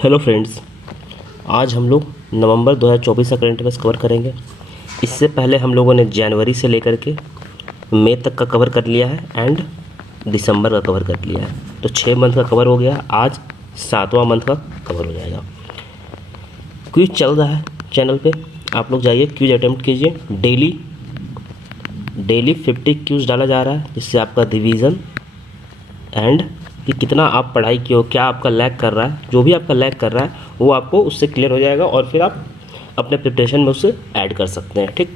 Hello friends, आज हम लोग नवंबर 2024 का करंट अफेयर्स कवर करेंगे। इससे पहले हम लोगों ने जनवरी से लेकर के मई तक का कवर कर लिया है एंड दिसंबर का कवर कर लिया है। तो 6 मंथ का कवर हो गया। आज 7वां मंथ का कवर हो जाएगा। क्विज चल रहा है चैनल पे, आप लोग जाइए क्विज अटेम्प्ट कीजिए। डेली 50 क्यूज डाला जा रहा है, जिससे आपका रिवीजन एंड कि कितना आप पढ़ाई किए हो, क्या आपका लैग कर रहा है, जो भी आपका लैग कर रहा है वो आपको उससे क्लियर हो जाएगा और फिर आप अपने प्रिपरेशन में उससे ऐड कर सकते हैं। ठीक,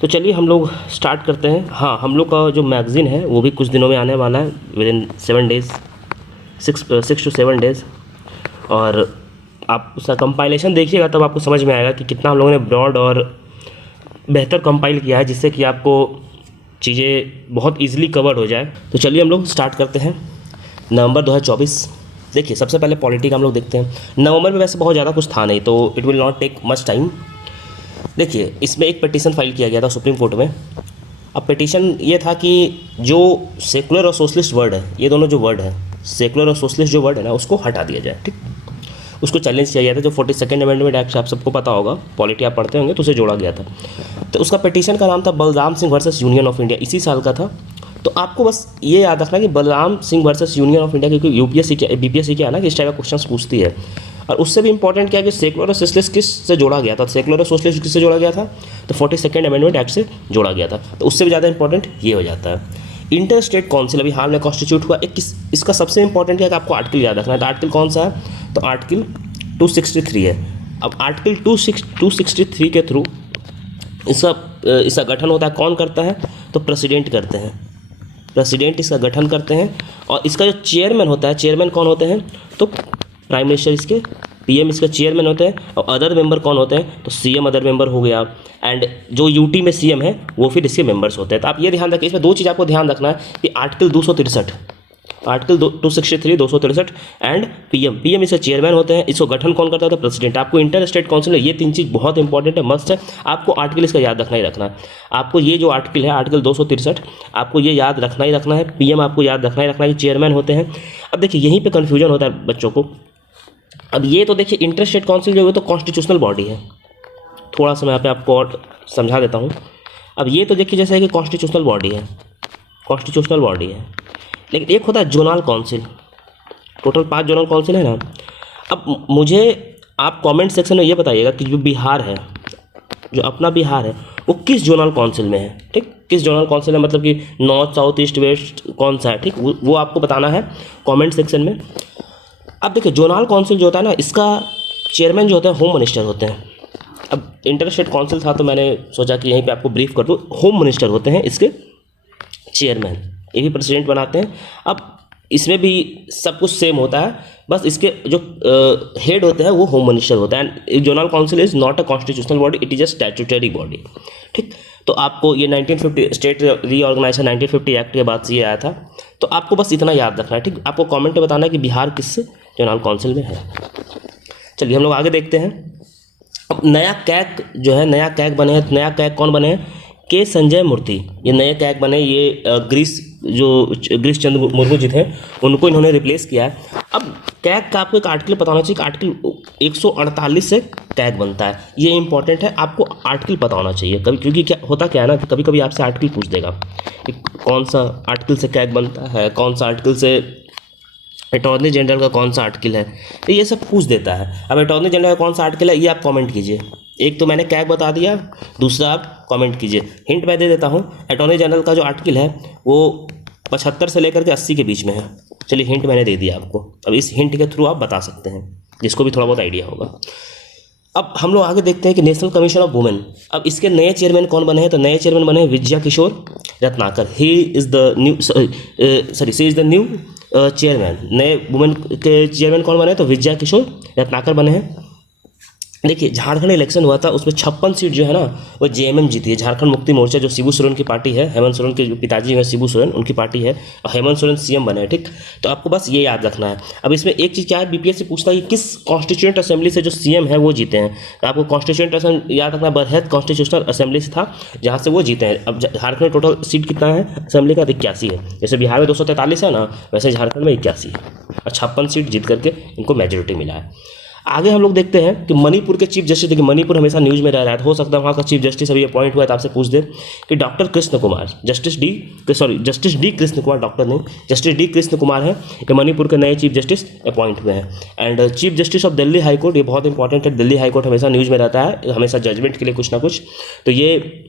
तो चलिए हम लोग स्टार्ट करते हैं। हाँ, हम लोग का जो मैगज़ीन है वो भी कुछ दिनों में आने वाला है, with in 7 days, 6 to 7 days. और आप उसका कंपाइलेशन देखिएगा तब आपको समझ में आएगा कि कितना हम लोगों ने ब्रॉड और बेहतर कंपाइल किया है, जिससे कि आपको चीज़ें बहुत ईजिली कवर हो जाए। तो चलिए हम लोग स्टार्ट करते हैं। नवंबर 2024। देखिए, सबसे पहले पॉलिटी का हम लोग देखते हैं। नवंबर में वैसे बहुत ज़्यादा कुछ था नहीं, तो it will not take much time. देखिए, इसमें एक पिटीशन फाइल किया गया था सुप्रीम कोर्ट में। अब पिटीशन ये था कि जो सेकुलर और सोशलिस्ट वर्ड है, ये दोनों जो वर्ड है, सेकुलर और सोशलिस्ट जो वर्ड है ना, उसको हटा दिया जाए। ठीक, उसको चैलेंज किया गया था। जो 42nd अमेंडमेंट एक्ट आप सबको पता होगा, पॉलिटी आप पढ़ते होंगे, तो उसे जोड़ा गया था। तो उसका पिटीशन का नाम था Balram Singh versus union of India, इसी साल का था। तो आपको बस ये याद रखना कि Balram Singh versus union of India, क्योंकि यूपीएससी क्या बीपीएससी क्या है ना कि इस टाइप का क्वेश्चन पूछती है। और उससे भी इंपॉर्टेंट क्या है कि सेकुलर और सोशलिस्ट किस से जोड़ा गया था, सेकुलर और सोशलिस्ट किससे जोड़ा गया था, तो 42nd अमेंडमेंट एक्ट से जोड़ा गया था। तो उससे भी ज़्यादा इंपॉर्टेंट ये हो जाता है। इंटर स्टेट काउंसिल अभी हाल में कॉन्स्टिट्यूट हुआ। इसका सबसे इंपॉर्टेंट है कि आपको आर्टिकल याद रखना है। तो आर्टिकल कौन सा है, तो आर्टिकल 263 है। अब आर्टिकल 263 के थ्रू इसका गठन होता है। कौन करता है, तो प्रेसिडेंट करते हैं। प्रेसिडेंट इसका गठन करते हैं। और इसका जो चेयरमैन होता है, चेयरमैन कौन होते हैं, तो प्राइम मिनिस्टर, इसके पीएम इसका चेयरमैन होते हैं। और अदर मेंबर कौन होते हैं, तो सीएम अदर मेंबर हो गया। एंड जो यूटी में सीएम है वो फिर इसके मेंबर्स होते हैं। तो आप ये ध्यान रखिए, इसमें दो चीज़ आपको ध्यान रखना है कि आर्टिकल 263, आर्टिकल 263, 263 एंड पीएम इसके चेयरमैन होते हैं। इसको गठन कौन करता है, तो प्रेसिडेंट। आपको इंटर स्टेट काउंसिल है, ये 3 चीज़ बहुत इंपॉर्टेंट है, मस्ट है। आपको आर्टिकल इसका याद रखना ही रखना है। आपको ये जो आर्टिकल है, आर्टिकल 263, आपको ये याद रखना ही रखना है। पीएम आपको याद रखना ही रखना है कि चेयरमैन होते हैं। अब देखिए, यहीं पर कन्फ्यूजन होता है बच्चों को। अब ये तो देखिए, इंटर स्टेट काउंसिल जो है तो कॉन्स्टिट्यूशनल बॉडी है। थोड़ा सा मैं यहाँ पे आपको और समझा देता हूँ। अब ये तो देखिए जैसे है कि कॉन्स्टिट्यूशनल बॉडी है, कॉन्स्टिट्यूशनल बॉडी है। लेकिन एक होता है zonal council. Total 5 zonal council है ना। अब मुझे आप कमेंट सेक्शन में ये बताइएगा कि जो बिहार है, जो अपना बिहार है, वो किस जोनल काउंसिल में है। ठीक, किस जोनल काउंसिल में, मतलब कि नॉर्थ, साउथ, ईस्ट, वेस्ट कौन सा है। ठीक, वो आपको बताना है कमेंट सेक्शन में। अब देखिए, जोनल काउंसिल जो होता है ना, इसका चेयरमैन जो होता है होम मिनिस्टर होते हैं। अब इंटर स्टेट काउंसिल था तो मैंने सोचा कि यहीं पे आपको ब्रीफ कर दूँ। होम मिनिस्टर होते हैं इसके चेयरमैन, ये भी प्रेसिडेंट बनाते हैं। अब इसमें भी सब कुछ सेम होता है, बस इसके जो हेड होते हैं वो होम मिनिस्टर होता है। And zonal council is not a constitutional body, it is a statutory body. ठीक, तो आपको ये 1950 स्टेट रीऑर्गेनाइजेशन 1950 एक्ट के बाद से ये आया था। तो आपको बस इतना याद रखना है। ठीक, आपको कमेंट में बताना है कि बिहार किस जोनल काउंसिल में है। चलिए हम लोग आगे देखते हैं। अब नया कैग जो है, नया कैग बने हैं। नया कैग कौन बने हैं, के संजय मूर्ति, ये नए कैग बने। ये गिरीश चंद्र मुर्मू जी थे, उनको इन्होंने रिप्लेस किया है। अब कैग का आपको एक आर्टिकल पता होना चाहिए कि आर्टिकल 148 से कैग बनता है। ये इंपॉर्टेंट है, आपको आर्टिकल पता होना चाहिए कभी, क्योंकि क्या होता क्या है ना, कभी कभी आपसे आर्टिकल पूछ देगा कि कौन सा आर्टिकल से कैग बनता है, कौन सा आर्टिकल से अटॉर्नी जनरल का कौन सा आर्टिकल है, तो ये सब पूछ देता है। अब अटॉर्नी जनरल का कौन सा आर्टिकल है, ये आप कमेंट कीजिए। एक तो मैंने कैग बता दिया, दूसरा आप कमेंट कीजिए। हिंट मैं दे देता हूँ, अटॉर्नी जनरल का जो आर्टिकल है वो 75 से लेकर के 80 के बीच में है। चलिए, हिंट मैंने दे दिया आपको। अब इस हिंट के थ्रू आप बता सकते हैं, जिसको भी थोड़ा बहुत आइडिया होगा। अब हम लोग आगे देखते हैं कि नेशनल कमीशन ऑफ वुमेन, अब इसके नए चेयरमैन कौन बने हैं, तो नए चेयरमैन बने हैं Vijaya Kishore Ratnakar. He is the new C is the new chairman. नए वुमेन के चेयरमैन कौन बने हैं, तो विजया किशोर रत्नाकर बने हैं। देखिए झारखंड इलेक्शन हुआ था, उसमें 56 सीट जो है ना वो जेएमएम जीती है, झारखंड मुक्ति मोर्चा, जो शिबू सोरेन की पार्टी है, हेमंत सोरेन के जो पिताजी हैं शिबू सोरेन, उनकी पार्टी है, और हेमंत सोरेन सीएम बने हैं, ठीक। तो आपको बस ये याद रखना है। अब इसमें एक चीज़ क्या है, बीपीएससी पूछता है कि किस कॉन्स्टिट्यूएंट असेंबली से जो सीएम है वो जीते हैं। तो आपको कॉन्स्टिट्यूएंट असेंबली याद रखना, बरहत कॉन्स्टिट्यूशनल असेंबली से था जहाँ से वो जीते हैं। अब झारखंड में टोटल सीट कितना है असेंबली का, 81 है। जैसे बिहार में 243 है ना, वैसे झारखंड में 81 है, और 56 सीट जीत करके इनको मेजोरिटी मिला है। आगे हम लोग देखते हैं कि मणिपुर के चीफ जस्टिस, देखिए मणिपुर हमेशा न्यूज़ में रह रहा है, हो सकता है वहाँ का चीफ जस्टिस अभी अपॉइंट हुआ है तो आपसे पूछ दे कि doctor Krishna Kumar, justice D Krishna Kumar, doctor नहीं, जस्टिस डी कृष्ण कुमार है, ये मणिपुर के नए चीफ जस्टिस अपॉइंट हुए हैं। And chief justice of Delhi high court, ये बहुत इंपॉर्टेंट है, दिल्ली हाई कोर्ट हमेशा न्यूज़ में रहता है, हमेशा जजमेंट के लिए कुछ ना कुछ, तो ये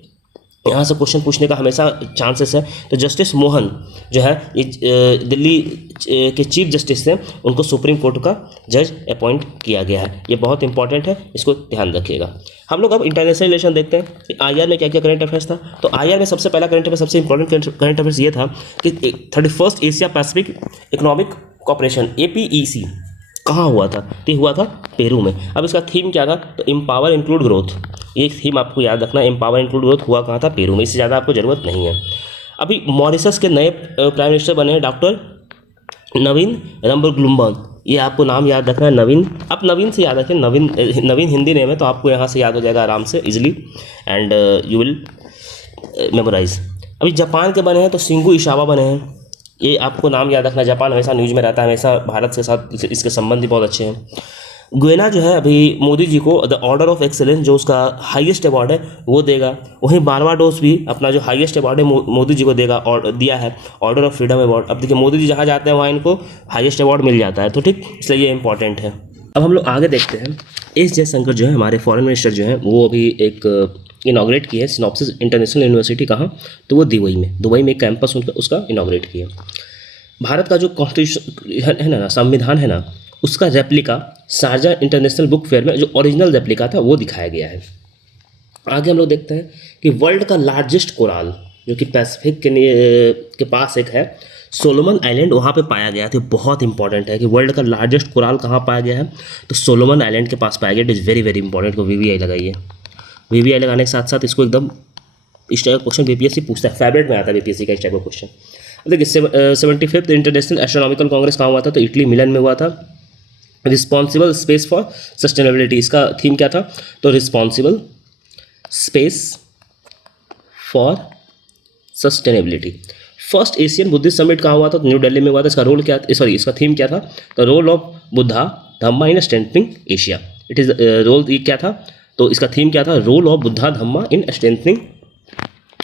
यहाँ से क्वेश्चन पूछने का हमेशा चांसेस है। तो जस्टिस मोहन जो है ये दिल्ली के चीफ जस्टिस थे, उनको सुप्रीम कोर्ट का जज अपॉइंट किया गया है, ये बहुत इंपॉर्टेंट है, इसको ध्यान रखिएगा। हम लोग अब इंटरनेशनल रिलेशन देखते हैं। आईआर में क्या क्या करंट अफेयर्स था। तो आईआर में सबसे पहला करंट अफेयर, सबसे इंपॉर्टेंट करंट अफेयर्स ये था कि 31st Asia Pacific economic cooperation APEC कहाँ हुआ था, तो हुआ था पेरू में। अब इसका थीम क्या था, तो एम्पावर इंक्लूड ग्रोथ, ये थीम आपको याद रखना, एम्पावर इंक्लूड ग्रोथ हुआ कहाँ था, पेरू में, इससे ज़्यादा आपको ज़रूरत नहीं है। अभी मॉरिशस के नए प्राइम मिनिस्टर बने हैं डॉक्टर नवीन रंबरगुलम्बन, ये आपको नाम याद रखना है, नवीन, आप नवीन से याद रखें, नवीन हिंदी नेम है तो आपको यहाँ से याद हो जाएगा आराम से easily, and you will memorise. अभी जापान के बने हैं तो शिंगू इशावा बने हैं, ये आपको नाम याद रखना, जापान हमेशा न्यूज़ में रहता है, हमेशा भारत के साथ इसके संबंध भी बहुत अच्छे हैं। गुएना जो है अभी मोदी जी को द ऑर्डर ऑफ एक्सेलेंस, जो उसका हाईएस्ट अवार्ड है वो देगा। वहीं बारबाडोस भी अपना जो हाईएस्ट अवार्ड है मोदी जी को देगा, और दिया है ऑर्डर ऑफ फ्रीडम अवार्ड। अब देखिए मोदी जी जहाँ जाते हैं वहाँ इनको हाईएस्ट अवार्ड मिल जाता है, तो ठीक, इसलिए ये इंपॉर्टेंट है। अब हम लोग आगे देखते हैं, एस जयशंकर जो है हमारे फॉरेन मिनिस्टर जो हैं, वो अभी एक इनाग्रेट किया है सिनॉप्सिस इंटरनेशनल यूनिवर्सिटी, कहाँ, तो वो दुबई में एक कैंपस उसका इनाग्रेट किया। भारत का जो कॉन्स्टिट्यूशन है ना, संविधान है ना, उसका replica Sharjah international book fair में जो ओरिजिनल रेप्लिका था वो दिखाया गया है। आगे हम लोग देखते हैं कि वर्ल्ड का लार्जेस्ट कोराल जो कि पैसिफिक के पास एक है, सोलोमन आइलैंड, वहाँ पे पाया गया। तो बहुत इंपॉर्टेंट है कि वर्ल्ड का लार्जेस्ट कोराल कहाँ पाया गया है, तो सोलोमन आइलैंड के पास पाया गया। It is very very important, को VVI लगाइए। VVI लगाने के साथ साथ इसको एकदम इस टाइप का क्वेश्चन BPSC पूछता है, फेवरेट में आता है BPSC का इस टाइप का क्वेश्चन। अब देखिए 75th इंटरनेशनल एस्ट्रोनॉमिकल कांग्रेस कहाँ हुआ था, तो इटली मिलन में हुआ था। रिस्पॉन्सिबल स्पेस फॉर सस्टेनेबिलिटी, इसका थीम क्या था, तो responsible space for sustainability. First Asian Buddhist summit कहाँ हुआ था, तो न्यू दिल्ली में हुआ था। इसका रोल क्या, सॉरी इसका थीम क्या था, the role of Buddha Dhamma in strengthening Asia. It is role, ये क्या था, तो इसका थीम क्या था, role of Buddha Dhamma in strengthening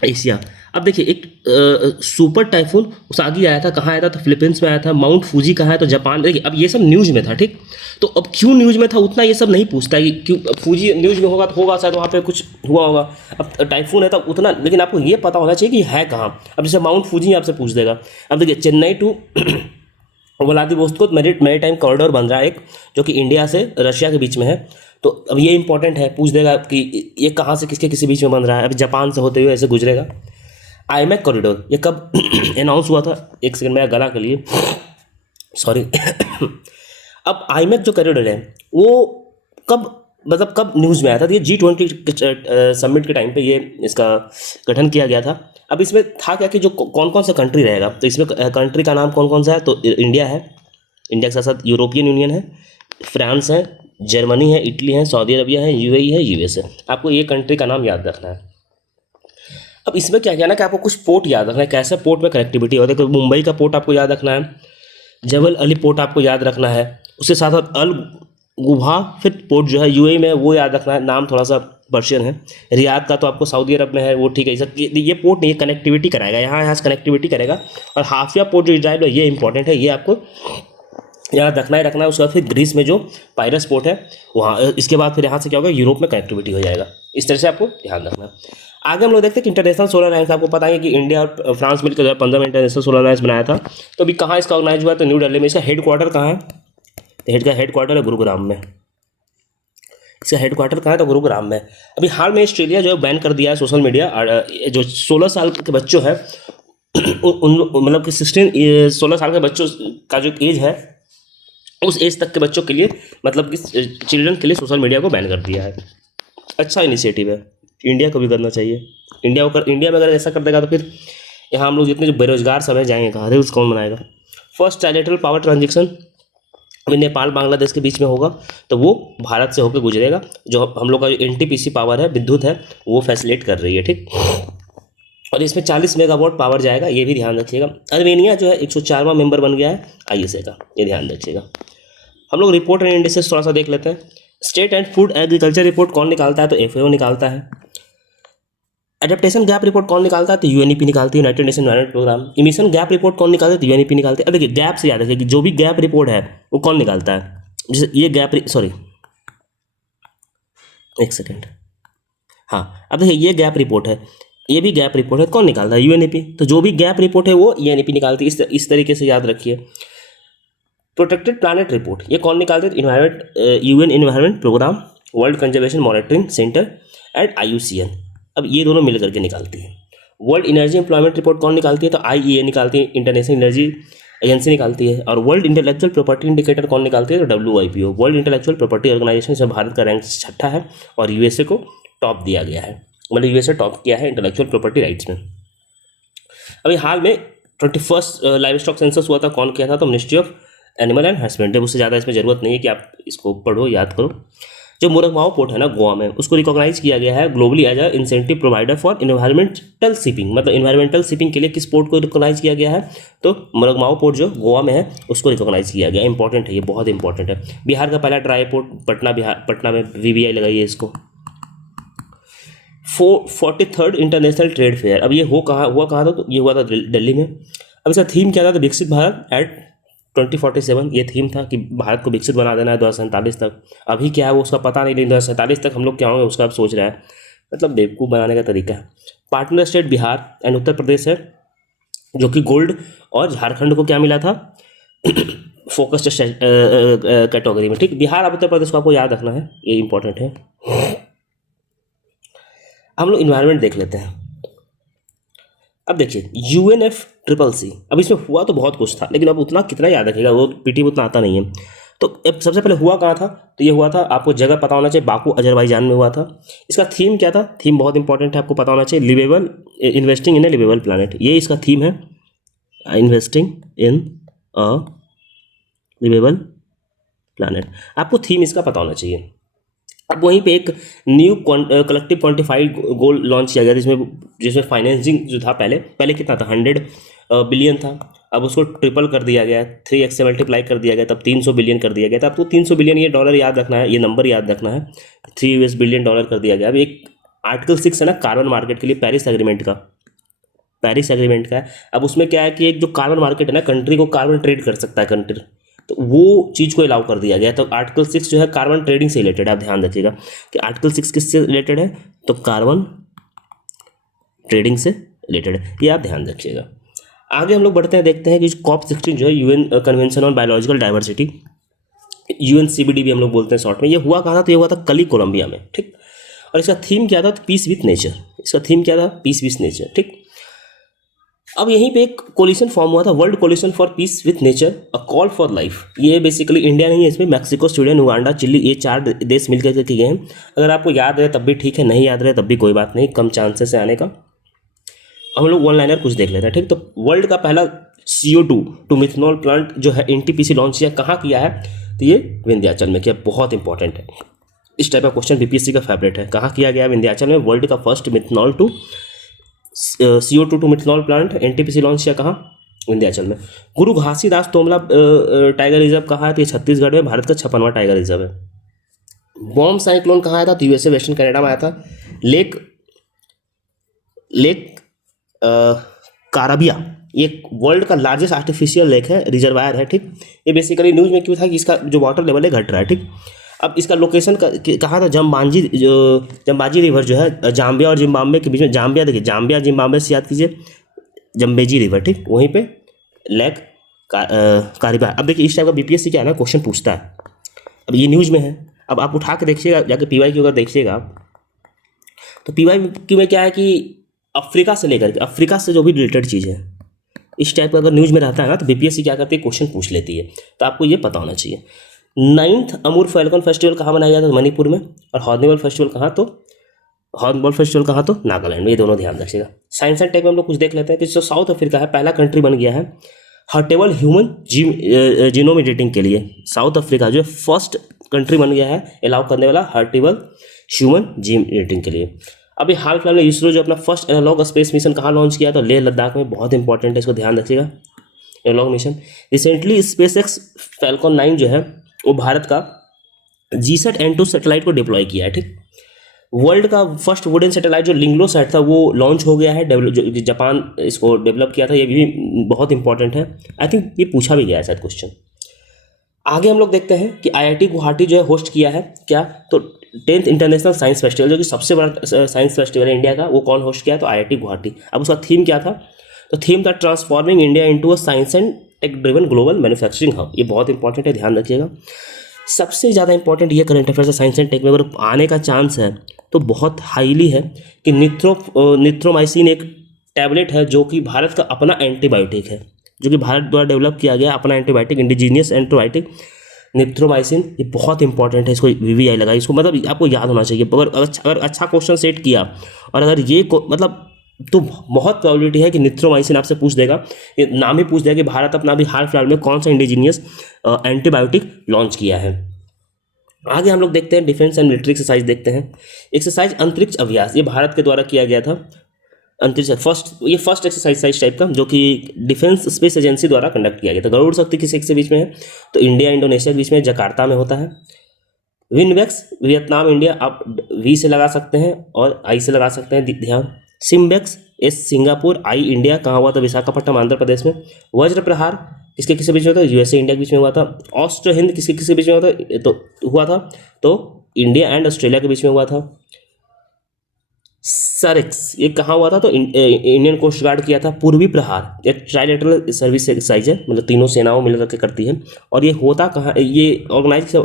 Asia. अब देखिए एक सुपर टाइफून उसागी आया था, कहाँ आया था, तो फिलीपींस में आया था। माउंट फूजी कहाँ है, तो जापान। देखिए अब ये सब न्यूज़ में था, ठीक। तो अब क्यों न्यूज़ में था उतना ये सब नहीं पूछता है, क्यों फूजी न्यूज़ में होगा तो होगा, शायद वहाँ पे कुछ हुआ होगा। अब टाइफून है तो उतना, लेकिन आपको ये पता होना चाहिए कि है कहाँ। अब जैसे माउंट फूजी आपसे पूछ देगा। अब देखिए Chennai to Vladivostok maritime corridor बन रहा है एक, जो कि इंडिया से रशिया के बीच में है। तो अब ये इंपॉर्टेंट है, पूछ देगा कि ये कहाँ से किसके बीच में बन रहा है। अभी जापान से होते हुए ऐसे गुजरेगा। आईमैक कॉरिडोर ये कब अनाउंस हुआ था, एक सेकंड मेरा गला के लिए, सॉरी। अब आईमैक जो कॉरिडोर है वो कब न्यूज़ में आया था, तो ये G20 समिट के टाइम पे ये इसका गठन किया गया था। अब इसमें था क्या कि जो कौन कौन सा कंट्री रहेगा, तो इसमें कंट्री का नाम कौन कौन सा है, तो इंडिया है, इंडिया के साथ साथ यूरोपियन यूनियन है, फ्रांस है, जर्मनी है, इटली है, सऊदी अरबिया है, UAE है, US है। आपको ये कंट्री का नाम याद रखना है। अब इसमें क्या किया ना कि आपको कुछ पोर्ट याद रखना है, कैसे पोर्ट में कनेक्टिविटी होती है। तो मुंबई का पोर्ट आपको याद रखना है, जबल अली पोर्ट आपको याद रखना है, उसके साथ साथ अल गुभा फिर पोर्ट जो है UAE में, वो याद रखना है, नाम थोड़ा सा पर्शियन है। रियाद का तो आपको सऊदी अरब में है, वो ठीक है। ये पोर्ट नहीं, ये कनेक्टिविटी कराएगा, यहाँ से कनेक्टिविटी करेगा। और हाफिया पोर्ट जो इजराइल है, ये इंपॉर्टेंट है, ये आपको याद रखना है। उसके बाद फिर ग्रीस में जो पायरस पोर्ट है वहाँ, इसके बाद फिर यहाँ से क्या होगा, यूरोप में कनेक्टिविटी हो जाएगा। इस तरह से आपको ध्यान रखना है। आगे हम लोग देखते हैं कि इंटरनेशनल सोलर अलायंस, आपको पता है कि इंडिया और फ्रांस मिलकर 2015 में इंटरनेशनल सोलर अलायंस बनाया था। तो अभी कहाँ इसका ऑर्गेनाइज हुआ है, तो न्यू दिल्ली में। इसका हेडक्वार्टर कहाँ है, तो हेडक्वार्टर है गुरुग्राम में। इसका हेडक्वार्टर कहाँ है, तो गुरुग्राम में। अभी हाल में ऑस्ट्रेलिया जो है बैन कर दिया है सोशल मीडिया, जो 16 साल के बच्चों है मतलब कि 16 साल के बच्चों का जो एज है उस एज तक के बच्चों के लिए, मतलब कि चिल्ड्रन के लिए सोशल मीडिया को बैन कर दिया है। अच्छा इनिशिएटिव है, इंडिया को भी करना चाहिए। इंडिया में अगर ऐसा कर देगा तो फिर यहाँ हम लोग जितने जो बेरोजगार सब है जाएंगे कहाँ, रूल्स कौन बनाएगा। फर्स्ट ट्राइलेटरल पावर ट्रांजेक्शन अभी नेपाल बांग्लादेश के बीच में होगा, तो वो भारत से होकर गुजरेगा। जो हम लोग का जो एनटीपीसी पावर है, विद्युत है, वो फैसिलिटेट कर रही है, ठीक। और इसमें 40 मेगावाट पावर जाएगा, ये भी ध्यान रखिएगा। अर्मेनिया जो है 104वां मेंबर बन गया है आईएसए का, ये ध्यान रखिएगा। हम लोग रिपोर्ट एंड इंडिसेस थोड़ा सा देख लेते हैं। State and food agriculture report कौन निकालता है, तो एफएओ निकालता है। एडेप्टेशन गैप रिपोर्ट कौन निकालता है, तो यूएनईपी निकालती है, United Nation environment programme. Emission gap report कौन निकालता है, तो यूएनईपी निकालती है। अब देखिए गैप से याद रखिए कि जो भी गैप रिपोर्ट है वो कौन निकालता है। जैसे ये गैप, सॉरी एक सेकेंड, हाँ अब देखिए ये गैप रिपोर्ट है, ये भी गैप रिपोर्ट है, कौन निकालता है, यूएनईपी। तो जो भी गैप रिपोर्ट है वो यूएनईपी निकालती है, इस तरीके से याद रखिए। प्रोटेक्टेड प्लानट रिपोर्ट ये कौन निकालते हैं, environment, UN environment programme, world conservation monitoring centre and IUCN. अब ये दोनों मिल करके निकालती है। वर्ल्ड एनर्जी एम्प्लॉयमेंट रिपोर्ट कौन निकालती है, तो आईईए निकालती है, इंटरनेशनल एनर्जी एजेंसी निकालती है। और वर्ल्ड इंटेलेक्चुअल प्रॉपर्टी इंडिकेटर कौन निकालती है, तो WIPO, world intellectual property organisation, इसमें भारत का रैंक 6 है और यूएसए को टॉप दिया गया है, मतलब यूएसए टॉप किया है इंटेलेक्चुअल प्रॉपर्टी राइट्स में। अभी हाल में 21st लाइव स्टॉक सेंसस हुआ था, कौन किया था, तो ministry of animal and husbandry. उससे ज़्यादा इसमें ज़रूरत नहीं है कि आप इसको पढ़ो याद करो। जो मुरगमाओ पोर्ट है ना गोवा में, उसको रिकॉग्नाइज किया गया है globally as a incentive provider for environmental shipping. मतलब इन्वायरमेंटल शिपिंग के लिए किस पोर्ट को रिकॉग्नाइज किया गया है, तो मुरगमाओ पोर्ट जो गोवा में है उसको रिकॉग्नाइज किया गया। इंपॉर्टेंट है, ये बहुत इंपॉर्टेंट है। बिहार का पहला ड्राई पोर्ट पटना में वीवीआई लगाई है इसको। 43rd इंटरनेशनल ट्रेड फेयर, अब ये हुआ कहाँ था, तो ये हुआ था दिल्ली में। अब इसका थीम क्या था, तो विकसित भारत एट 2047, ये थीम था कि भारत को विकसित बना देना है 2047 तक। अभी क्या है वो उसका पता नहीं, लेकिन 2047 तक हम लोग क्या होंगे उसका अब सोच रहा है, मतलब बेवकूफ़ बनाने का तरीका है। Partner state Bihar and Uttar Pradesh है, जो कि गोल्ड, और झारखंड को क्या मिला था, फोकस्ड कैटेगरी में, ठीक। बिहार और उत्तर प्रदेश को आपको याद रखना है, ये इंपॉर्टेंट है। हम लोग इन्वायरमेंट देख लेते हैं। अब देखिए UNFCCC, अब इसमें हुआ तो बहुत कुछ था, लेकिन अब उतना कितना याद रखेगा, वो पीटी में उतना आता नहीं है। तो अब सबसे पहले हुआ कहाँ था, तो ये हुआ था, आपको जगह पता होना चाहिए, बाकू अजरबैजान में हुआ था। इसका थीम क्या था, थीम बहुत इंपॉर्टेंट है, आपको पता होना चाहिए, liveable, investing in a liveable planet, ये इसका थीम है, investing in a liveable planet. आपको थीम इसका पता होना चाहिए। अब वहीं पे एक new collective quantified goal launch किया गया, जिसमें फाइनेंसिंग जो था, पहले कितना था, 100 बिलियन था, अब उसको ट्रिपल कर दिया गया, 3x से मल्टीप्लाई कर दिया गया, तब 300 बिलियन कर दिया गया था। अब तो 300 बिलियन, ये डॉलर याद रखना है, ये नंबर याद रखना है, 3 US बिलियन डॉलर कर दिया गया। अब एक आर्टिकल 6 है ना कार्बन मार्केट के लिए, पेरिस एग्रीमेंट का है। अब उसमें क्या है कि एक जो कार्बन मार्केट है ना, कंट्री को कार्बन ट्रेड कर सकता है कंट्री, तो वो चीज़ को अलाउ कर दिया गया। तो आर्टिकल 6 जो है कार्बन ट्रेडिंग से रिलेटेड है, आप ध्यान रखिएगा कि आर्टिकल 6 किससे रिलेटेड है, तो कार्बन ट्रेडिंग से रिलेटेड है, ये आप ध्यान रखिएगा। आगे हम लोग बढ़ते हैं, देखते हैं कि COP16 जो है, UN convention on biological diversity, UNCBD भी हम लोग बोलते हैं शॉर्ट में, ये हुआ कहाँ था, तो ये हुआ था कली कोलंबिया में, ठीक। और इसका थीम क्या था, तो पीस विथ नेचर, इसका थीम क्या था, पीस विथ नेचर, ठीक। अब यहीं पे एक कोलिशन फॉर्म हुआ था, world coalition for peace with nature, a call for life. ये बेसिकली इंडिया नहीं है इसमें, मैक्सिको, स्वीडन, उगांडा, चिली, ये 4 देश मिलकर के किए हैं। अगर आपको याद रहे तब भी ठीक है, नहीं याद रहे तब भी कोई बात नहीं, कम चांसेस है आने का। हम लोग वन लाइनर कुछ देख लेते हैं, ठीक। तो वर्ल्ड का पहला CO2 टू मिथनॉल प्लांट जो है NTPC लॉन्च किया, कहाँ किया है, तो ये विंध्याचल में किया, बहुत इंपॉर्टेंट है। इस टाइप का क्वेश्चन BPSC का फेवरेट है, कहाँ किया गया, विंध्याचल में। वर्ल्ड का first methanol to CO2 to methanol plant NTPC launch किया कहाँ, विंध्याचल में। गुरु घासीदास तोमला टाइगर रिजर्व कहाँ है, तो ये छत्तीसगढ़ में, भारत का 56वां टाइगर रिजर्व है। बॉम्ब साइक्लोन कहाँ आया था, तो USA वेस्टर्न कनाडा में आया था। लेक काराबिया, ये वर्ल्ड का लार्जेस्ट आर्टिफिशियल लेक है, रिजर्वायर है, ठीक। ये बेसिकली न्यूज़ में क्यों था कि इसका जो वाटर लेवल है घट रहा है, ठीक। अब इसका लोकेशन कहाँ था, जम्बाजी रिवर जो है, जाम्बिया और जिम्बाब्वे के बीच में। जाम्बिया देखिए, जाम्बिया जिम्बाब्वे से याद कीजिए, जम्बेजी रिवर, ठीक, वहीं पे लेक कारिबा। अब देखिए इस टाइप का BPSC क्या है ना, क्वेश्चन पूछता है। अब ये न्यूज़ में है, अब आप उठा के देखिएगा, जाके PYQ अगर देखिएगा आप, तो PYQ में क्या है कि अफ्रीका से लेकर के, अफ्रीका से जो भी रिलेटेड चीज़ है, इस टाइप का अगर न्यूज़ में रहता है ना तो बीपीएससी क्या करती है, क्वेश्चन पूछ लेती है, तो आपको ये पता होना चाहिए। 9th अमूर फैल्कन फेस्टिवल कहाँ मनाया जाता है, मणिपुर में। और हॉर्नबिल फेस्टिवल कहाँ, तो हॉर्नबिल फेस्टिवल कहाँ, तो नागालैंड में। ये दोनों ध्यान रखिएगा। साइंस एंड टेक में हम लोग कुछ देख लेते हैं कि जो साउथ अफ्रीका है पहला कंट्री बन गया है हर्टेबल ह्यूमन जीनोम एडिटिंग के लिए। साउथ अफ्रीका जो फर्स्ट कंट्री बन गया है अलाउ करने वाला हर्टेबल ह्यूमन जीन एडिटिंग के लिए। अभी हाल फिलहाल में इसरो जो अपना फर्स्ट एनालॉग स्पेस मिशन कहाँ लॉन्च किया, तो लेह लद्दाख में। बहुत इंपॉर्टेंट है, इसको ध्यान रखिएगा, analog mission. Recently SpaceX Falcon 9 जो है वो भारत का GSAT-N2 सैटेलाइट को डिप्लॉय किया है, ठीक। वर्ल्ड का फर्स्ट वुडन सैटेलाइट जो लिंग्लोसैट था वो लॉन्च हो गया है, जो जापान इसको डेवलप किया था। ये भी बहुत इंपॉर्टेंट है, आई थिंक ये पूछा भी गया है शायद क्वेश्चन। आगे हम लोग देखते हैं कि IIT गुवाहाटी जो है होस्ट किया है क्या, तो 10th इंटरनेशनल साइंस फेस्टिवल, जो कि सबसे बड़ा साइंस फेस्टिवल है इंडिया का, वो कौन होस्ट किया, तो IIT गुवाहाटी। अब उसका थीम क्या था, तो थीम था transforming India into a science and tech driven global manufacturing hub. ये बहुत इंपॉर्टेंट है, ध्यान रखिएगा। सबसे ज़्यादा इंपॉर्टेंट ये करंट अफेयर्स है साइंस एंड टेक में, अगर आने का चांस है तो बहुत हाईली है कि निथ्रोमाइसिन एक टैबलेट है जो कि भारत का अपना एंटीबायोटिक है, जो कि भारत द्वारा डेवलप किया गया अपना एंटीबायोटिक, इंडिजीनियस एंटीबायोटिक निथ्रोमाइसिन। ये बहुत इंपॉर्टेंट है, इसको VVI लगा, इसको मतलब आपको याद होना चाहिए। अगर अच्छा क्वेश्चन सेट किया और अगर ये मतलब तो बहुत प्रोबेबिलिटी है कि निथ्रोमाइसिन आपसे पूछ देगा, ये नाम ही पूछ देगा कि भारत अपना अभी हाल फिलहाल में कौन सा इंडिजीनियस एंटीबायोटिक लॉन्च किया है। आगे हम लोग देखते हैं डिफेंस एंड मिलिट्री एक्सरसाइज देखते हैं। एक्सरसाइज अंतरिक्ष अभ्यास, ये भारत के द्वारा किया गया था। अंतरिक्ष फर्स्ट एक्सरसाइज टाइप का, जो कि डिफेंस स्पेस एजेंसी द्वारा कंडक्ट किया गया था। गरुड़ शक्ति किस के बीच में है, तो इंडिया इंडोनेशिया के बीच में, जकार्ता में होता है। विनवेक्स वियतनाम इंडिया, आप V से लगा सकते हैं और I से लगा सकते हैं, ध्यान। SIMBEX S Singapore, I India, कहाँ हुआ था, विशाखापट्टनम आंध्र प्रदेश में। वज्र प्रहार किसके किसके बीच में होता है, USA इंडिया के बीच में हुआ था। ऑस्ट्रो हिंद किसके किसके बीच में होता है, तो हुआ था तो इंडिया एंड ऑस्ट्रेलिया के बीच में हुआ था। सरक्स ये कहाँ हुआ था, तो इंडियन कोस्ट गार्ड किया था। पूर्वी प्रहार एक ट्राइलेटरल सर्विस एक्सरसाइज है, मतलब तीनों सेनाओं मिलकर के करती है, और ये होता कहाँ, ये ऑर्गेनाइज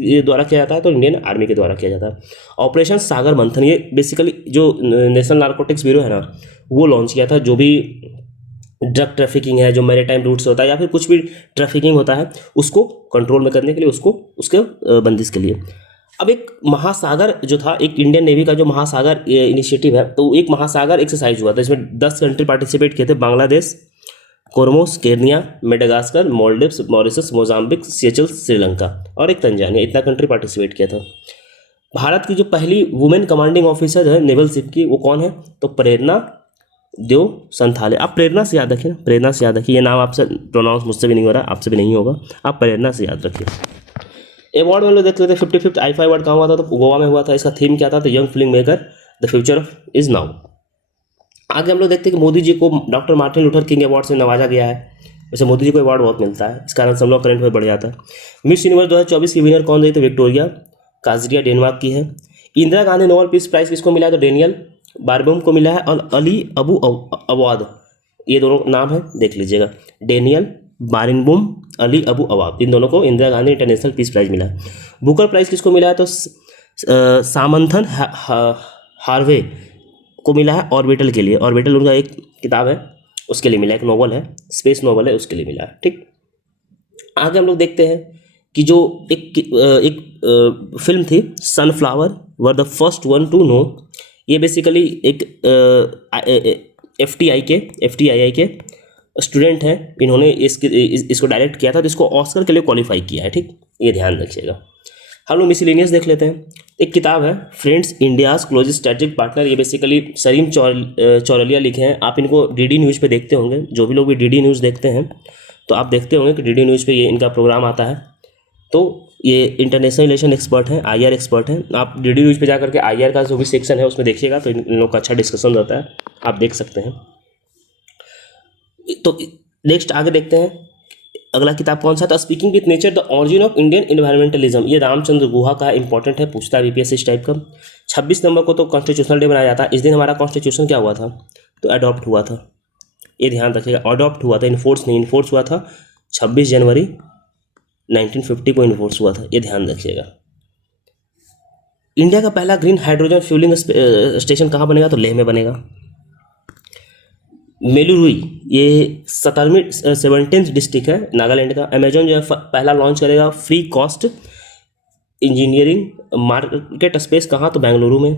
ये द्वारा किया जाता है, तो इंडियन आर्मी के द्वारा किया जाता है। ऑपरेशन सागर मंथन, ये बेसिकली जो नेशनल नार्कोटिक्स ब्यूरो है ना वो लॉन्च किया था। जो भी ड्रग ट्रैफिकिंग है, जो मैरीटाइम रूट से होता है या फिर कुछ भी ट्रैफिकिंग होता है, उसको कंट्रोल में करने के लिए, उसके बंदिश के लिए। अब एक महासागर जो था, एक इंडियन नेवी का जो महासागर इनिशिएटिव है, तो एक महासागर एक्सरसाइज हुआ था, इसमें 10 कंट्री पार्टिसिपेट किए थे। Bangladesh, Comoros, Kenya, Madagascar, Maldives, Mauritius, Mozambique, Seychelles, Sri Lanka और एक तंजानिया, इतना कंट्री पार्टिसिपेट किया था। भारत की जो पहली वुमेन कमांडिंग ऑफिसर है नेवल शिप की, वो कौन है, तो प्रेरणा देव संथाले। आप प्रेरणा से याद रखिए ना, प्रेरणा से याद रखिए, ये नाम आपसे प्रोनाउंस मुझसे भी नहीं हो रहा, आपसे भी नहीं होगा, आप प्रेरणा से याद रखिए। अवार्ड में लोग देख लेते हैं 55th IFA अवार्ड कहाँ हुआ था, तो गोवा में हुआ था। इसका थीम क्या था, तो young film maker the future is now. आगे हम लोग देखते हैं कि मोदी जी को doctor Martin Luther king award से नवाजा गया है। वैसे मोदी जी को अवार्ड बहुत मिलता है, इस कारण से हम लोग करंट में बढ़ जाता है। मिस यूनिवर्स 2024 की विनर कौन रही, तो विक्टोरिया काजरिया डेनमार्क की है। Indira Gandhi Nobel peace prize किसको मिला है, तो डेनियल बारबम को मिला है, और अली अबू अवाद, ये दोनों नाम है, देख लीजिएगा। Daniel Barenboim, Ali Abu Awad, इन दोनों को Indira Gandhi international peace prize मिला है। बुकर प्राइज किसको मिला है, तो सामंथन हार्वे को मिला है ऑर्बिटल के लिए। ऑर्बिटल उनका एक किताब है, उसके लिए मिला, एक नॉवल है, स्पेस नॉवल है, उसके लिए मिला है, ठीक। आगे हम लोग देखते हैं कि जो एक फिल्म थी sunflower were the first one to know, ये बेसिकली एक FTII के स्टूडेंट हैं, इन्होंने इसको डायरेक्ट किया था, तो इसको ऑस्कर के लिए क्वालिफाई किया है, ठीक, ये ध्यान रखिएगा। हम लोग मिसलेनियस देख लेते हैं। एक किताब है friends India's closest strategic partner, ये बेसिकली सलीम चौरलिया लिखे हैं। आप इनको DD न्यूज़ पे देखते होंगे, जो भी लोग भी DD न्यूज़ देखते हैं तो आप देखते होंगे कि DD न्यूज़ पे ये इनका प्रोग्राम आता है। तो ये इंटरनेशनल रिलेशन एक्सपर्ट हैं, IR एक्सपर्ट हैं। आप DD न्यूज़ पे जा करके IR का जो भी सेक्शन है उसमें देखिएगा, तो इन लोग का अच्छा डिस्कशन रहता है, आप देख सकते हैं। तो नेक्स्ट आगे देखते हैं अगला किताब कौन सा था, speaking with nature the origin of Indian environmentalism, ये रामचंद्र गुहा का इंपॉर्टेंट है, पूछता है BPSC इस टाइप का। 26 नवंबर को तो कॉन्स्टिट्यूशनल डे मनाया जाता है। इस दिन हमारा कॉन्स्टिट्यूशन क्या हुआ था, तो अडॉप्ट हुआ था, ये ध्यान रखिएगा। अडॉप्ट हुआ था, इन्फोर्स नहीं, इन्फोर्स हुआ था 26 जनवरी 1950 को इन्फोर्स हुआ था, ये ध्यान रखिएगा। इंडिया का पहला ग्रीन हाइड्रोजन फ्यूलिंग स्टेशन कहाँ बनेगा, तो लेह में बनेगा। मेलुरुई, ये 17वीं डिस्ट्रिक्ट है नागालैंड का। अमेजोन जो है पहला लॉन्च करेगा free cost engineering market space, कहाँ, तो बेंगलुरु में।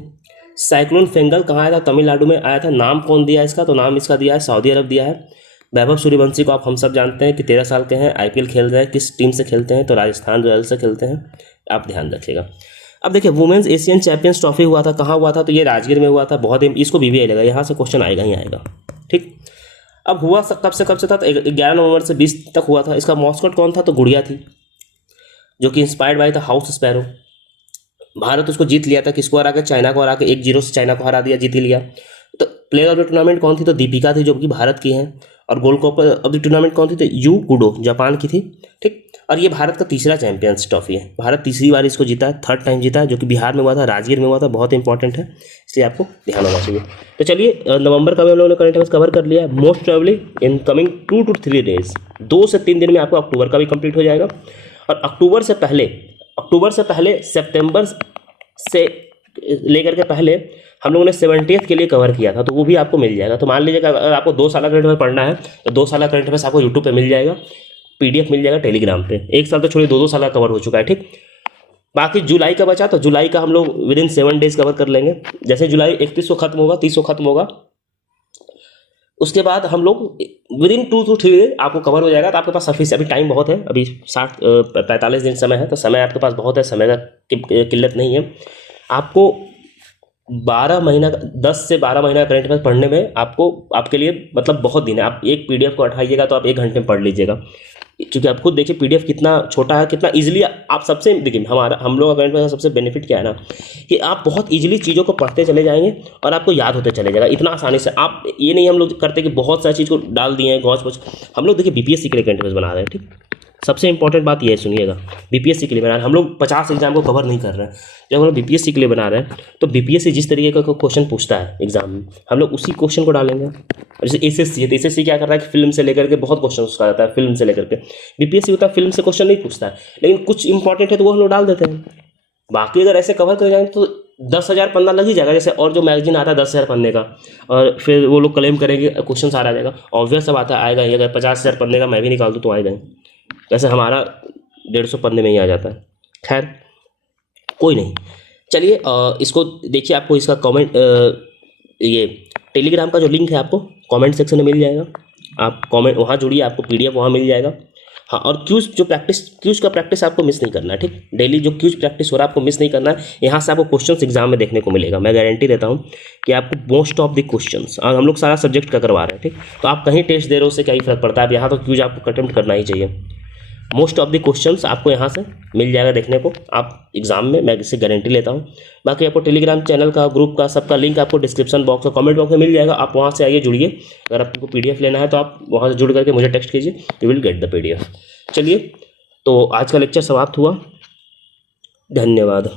साइक्लोन फेंगल कहाँ आया था, तमिलनाडु में आया था। नाम कौन दिया है इसका, तो नाम इसका दिया है सऊदी अरब दिया है। वैभव सूर्यवंशी को आप हम सब जानते हैं कि 13 साल के हैं, आईपीएल खेल रहे हैं, किस टीम से खेलते हैं, तो राजस्थान रॉयल्स से खेलते हैं, आप ध्यान रखिएगा। अब देखिए वुमेन्स एशियन चैंपियंस ट्रॉफी हुआ था, कहाँ हुआ था, तो ये राजगीर में हुआ था। बहुत इसको बीबीआई लगा, यहाँ से क्वेश्चन आएगा ही आएगा, ठीक। अब हुआ कब से था, तो 11 नवंबर से 20 तक हुआ था। इसका मॉस्कट कौन था, तो गुड़िया थी, जो कि इंस्पायर्ड बाय था हाउस स्पैरो। भारत उसको जीत लिया था, किसको हरा के, चाइना को हरा के 1-0 से चाइना को हरा दिया, जीत ही लिया। तो प्लेयर ऑफ द टूर्नामेंट कौन थी, तो दीपिका थी, जो कि भारत की हैं। और gold cup of the tournament कौन थी, तो यू गुडो, जापान की थी, ठीक। और ये भारत का तीसरा चैंपियंस ट्रॉफी है, भारत तीसरी बार इसको जीता है, थर्ड टाइम जीता है, जो कि बिहार में हुआ था, राजगीर में हुआ था, बहुत इंपॉर्टेंट है, इसलिए आपको ध्यान होना चाहिए। तो चलिए नवंबर का भी हम लोगों ने करंट अफेयर्स कवर कर लिया है। Most probably in coming 2 to 3 days, 2 से 3 दिन में आपको अक्टूबर का भी कंप्लीट हो जाएगा। और अक्टूबर से पहले सितंबर से लेकर के पहले हम लोगों ने 70th के लिए कवर किया था, तो वो भी आपको मिल जाएगा। तो मान लीजिए अगर आपको 2 साल का करंट अफेयर पढ़ना है, तो 2 साल का करंट अफेयर्स आपको यूट्यूब पे मिल जाएगा, पीडीएफ मिल जाएगा टेलीग्राम पे। 1 साल तो छोड़िए, 2-2 साल का कवर हो चुका है, ठीक। बाकी जुलाई का बचा, तो जुलाई का हम लोग विदिन 7 डेज कवर कर लेंगे। जैसे जुलाई 31 को खत्म होगा, 30 को खत्म होगा, उसके बाद हम लोग विदिन 2 to 3 डेज आपको कवर हो जाएगा। तो आपके पास सफिशिएंट, अभी टाइम बहुत है, अभी 45 दिन समय है, तो समय आपके पास बहुत है, समय का किल्लत नहीं है। आपको 12 महीना, 10 से 12 महीना करंट अफेयर पढ़ने में आपको, आपके लिए मतलब बहुत दिन है। आप एक पीडीएफ को उठाइएगा तो आप 1 घंटे में पढ़ लीजिएगा, क्योंकि आप खुद देखिए पीडीएफ कितना छोटा है, कितना इजीली आप सबसे देखिए, हम लोग करंट अफेयर सबसे बेनिफिट क्या है ना, कि आप बहुत इजीली चीज़ों को पढ़ते चले जाएंगे और आपको याद होते चले जाएगा इतना आसानी से। आप ये नहीं हम लोग करते कि बहुत सारी चीज़ को डाल दिए हैं गौच पौच। हम लोग देखिए बीपीएससी के लिए करंट अफेयर्स बना रहे हैं, ठीक। सबसे इंपॉर्टेंट बात ये है, सुनिएगा, बीपीएससी के लिए बना रहे हैं हम लोग, 50 एग्जाम को कवर नहीं कर रहे हैं। जब हम लोग बीपीएससी के लिए बना रहे हैं, तो बीपीएससी जिस तरीके का क्वेश्चन पूछता है एग्जाम में, हम लोग उसी क्वेश्चन को डालेंगे। जैसे एसएससी है, तो एसएससी क्या कर रहा है कि फिल्म से लेकर के बहुत क्वेश्चन उसका आता है, फिल्म से लेकर के। बीपीएससी होता है फिल्म से क्वेश्चन नहीं पूछता है, लेकिन कुछ इंपॉर्टेंट है तो वो हम लोग डाल देते हैं। बाकी अगर ऐसे कवर कर जाएंगे तो 10,000 पन्ना लग ही जाएगा। जैसे और जो मैगजीन आता है 10,000 पन्ने का, और फिर वो लोग क्लेम करेंगे क्वेश्चन सारा आ जाएगा। ऑब्वियस सब आता है, आएगा ही। अगर 50,000 पन्ने का मैं भी निकाल दूँ तो आएगा ही। वैसे हमारा 150 पन्ने में ही आ जाता है। खैर कोई नहीं, चलिए इसको देखिए, आपको इसका कमेंट, ये टेलीग्राम का जो लिंक है आपको कमेंट सेक्शन में मिल जाएगा। आप कमेंट वहाँ जुड़िए, आपको पीडीएफ वहाँ मिल जाएगा। हाँ, और क्यूज का प्रैक्टिस आपको मिस नहीं करना है, ठीक। डेली जो क्यूज प्रैक्टिस हो रहा है आपको मिस नहीं करना है। यहाँ से आपको क्वेश्चंस एग्जाम में देखने को मिलेगा, मैं गारंटी देता हूँ कि आपको मोस्ट ऑफ द क्वेश्चंस, हम लोग सारा सब्जेक्ट का करवा रहे हैं, ठीक। तो आप कहीं टेस्ट दे रहे हो, उससे क्या ही फर्क पड़ता है। अब यहाँ तो क्यूज आपको अटेम्प्ट करना ही चाहिए। मोस्ट ऑफ द क्वेश्चंस आपको यहाँ से मिल जाएगा देखने को, आप एग्जाम में, मैं इससे गारंटी लेता हूँ। बाकी आपको टेलीग्राम चैनल का, ग्रुप का, सबका लिंक आपको डिस्क्रिप्शन बॉक्स और कमेंट बॉक्स में मिल जाएगा। आप वहाँ से आइए, जुड़िए। अगर आपको पीडीएफ लेना है तो आप वहाँ से जुड़ करके मुझे टेक्स्ट कीजिए, you will get the PDF. चलिए, तो आज का लेक्चर समाप्त हुआ, धन्यवाद।